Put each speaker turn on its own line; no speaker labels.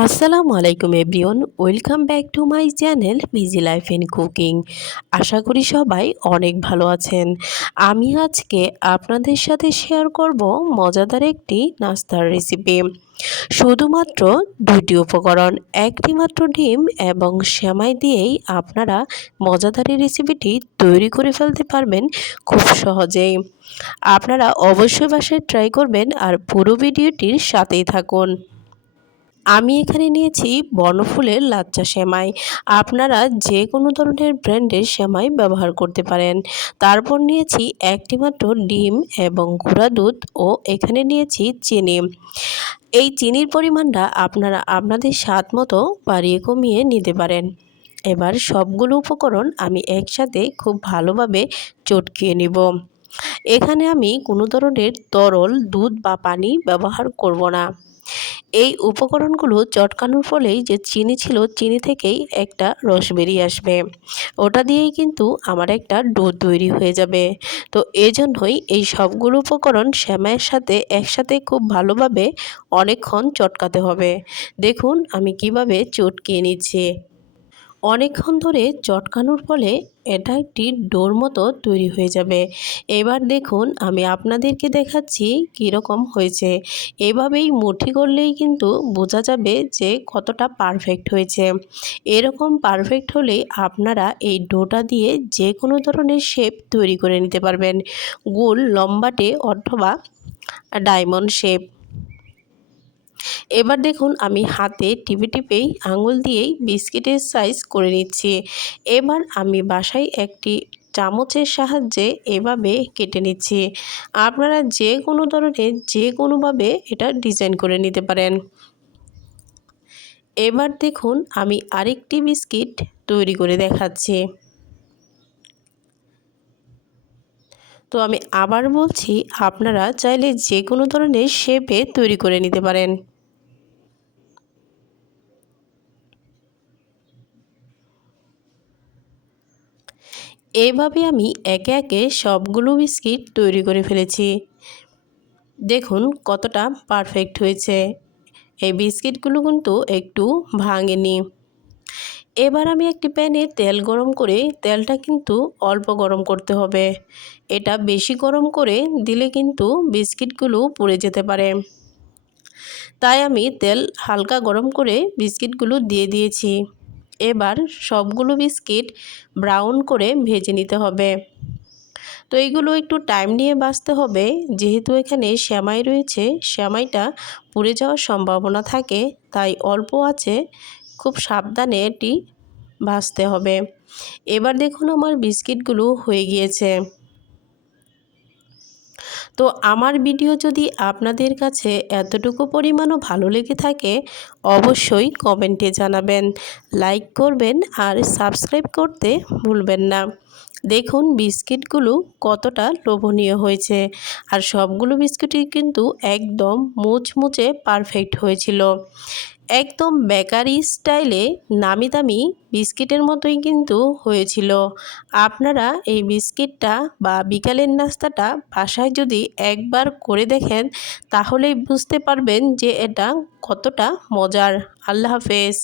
আসসালামু আলাইকুম everyone, welcome back to my channel busy life in cooking. আশা করি সবাই অনেক ভালো আছেন। আমি আজকে আপনাদের সাথে শেয়ার করব মজাদার একটি নাস্তার রেসিপি শুধুমাত্র দুটি উপকরণ, একটি মাত্র ডিম এবং শ্যামাই দিয়েই আপনারা মজাদার এই রেসিপিটি তৈরি করে ফেলতে পারবেন খুব সহজেই। আপনারা অবশ্যই বাসায় ট্রাই করবেন আর পুরো ভিডিওটির সাথেই থাকুন। আমি এখানে নিয়েছি বনফুলের লাচ্চা সেমাই। আপনারা যে কোনো ধরনের ব্র্যান্ডের সেমাই ব্যবহার করতে পারেন। তারপর নিয়েছি একটি মাত্র ডিম এবং গুঁড়া দুধ ও এখানে নিয়েছি চিনি। এই চিনির পরিমাণটা আপনারা আপনাদের স্বাদ মতো বাড়িয়ে কমিয়ে নিতে পারেন। এবার সবগুলো উপকরণ আমি একসাথে খুব ভালোভাবে চটকিয়ে নিব। এখানে আমি কোনো ধরনের তরল দুধ বা পানি ব্যবহার করব না। এই উপকরণগুলো চটকানোর ফলেই যে চিনি ছিল, চিনি থেকেই একটা রস বেরিয়ে আসবে। ওটা দিয়েই কিন্তু আমার একটা ডো তৈরি হয়ে যাবে। তো এজন্যই এই সবগুলো উপকরণ শ্যামায়ের সাথে একসাথে খুব ভালোভাবে অনেকক্ষণ চটকাতে হবে। দেখুন আমি কীভাবে চটকিয়ে নিচ্ছি। অনেকক্ষণ ধরে চটকানোর ফলে এটা একটি ডোর মতো তৈরি হয়ে যাবে। এবার দেখুন, আমি আপনাদেরকে দেখাচ্ছি কীরকম হয়েছে। এভাবেই মুঠি করলেই কিন্তু বোঝা যাবে যে কতটা পারফেক্ট হয়েছে। এরকম পারফেক্ট হলে আপনারা এই ডোটা দিয়ে যে কোনো ধরনের শেপ তৈরি করে নিতে পারবেন। গোল, লম্বাটে অথবা ডায়মন্ড শেপ। এবার দেখুন আমি হাতে টিপে টিপেই আঙুল দিয়েই বিস্কিটের সাইজ করে নিচ্ছি। এবার আমি বাসায় একটি চামচের সাহায্যে এভাবে কেটে নিচ্ছি। আপনারা যে কোনো ধরনের যে কোনোভাবে এটা ডিজাইন করে নিতে পারেন। এবার দেখুন আমি আরেকটি বিস্কিট তৈরি করে দেখাচ্ছি। তো আমি আবার বলছি, আপনারা চাইলে যে কোনো ধরনের শেপে তৈরি করে নিতে পারেন। এইভাবে আমি একে একে সবগুলো বিস্কিট তৈরি করে ফেলেছি। দেখুন কতটা পারফেক্ট হয়েছে। এই বিস্কিটগুলো কিন্তু একটু ভাঙেনি। এবার আমি একটি প্যানে তেল গরম করে তেলটা কিন্তু অল্প গরম করতে হবে। এটা বেশি গরম করে দিলে কিন্তু বিস্কিটগুলো পুড়ে যেতে পারে। তাই আমি তেল হালকা গরম করে বিস্কিটগুলো দিয়ে দিয়েছি। এবার সবগুলো বিস্কিট ব্রাউন করে ভেজে নিতে হবে। তো এইগুলো একটু টাইম নিয়ে বাঁচতে হবে। যেহেতু এখানে শ্যামাই রয়েছে, শ্যামাইটা পুড়ে যাওয়ার সম্ভাবনা থাকে, তাই অল্প আছে, খুব সাবধানে এটি ভাজতে হবে। এবার দেখুন আমার বিস্কিটগুলো হয়ে গিয়েছে। তো আমার ভিডিও যদি আপনাদের কাছে এতটুকু পরিমাণও ভালো লেগে থাকে, অবশ্যই কমেন্টে জানাবেন, লাইক করবেন আর সাবস্ক্রাইব করতে ভুলবেন না। দেখুন বিস্কিটগুলো কতটা লোভনীয় হয়েছে আর সবগুলো বিস্কুটই কিন্তু একদম মুচমুচে পারফেক্ট হয়েছিল। একদম বেকারি স্টাইলে নামি দামি বিস্কিটের মতোই কিন্তু হয়েছিল। আপনারা এই বিস্কিটটা বা বিকালের নাস্তাটা বাসায় যদি একবার করে দেখেন, তাহলেই বুঝতে পারবেন যে এটা কতটা মজার। আল্লাহ হাফেজ।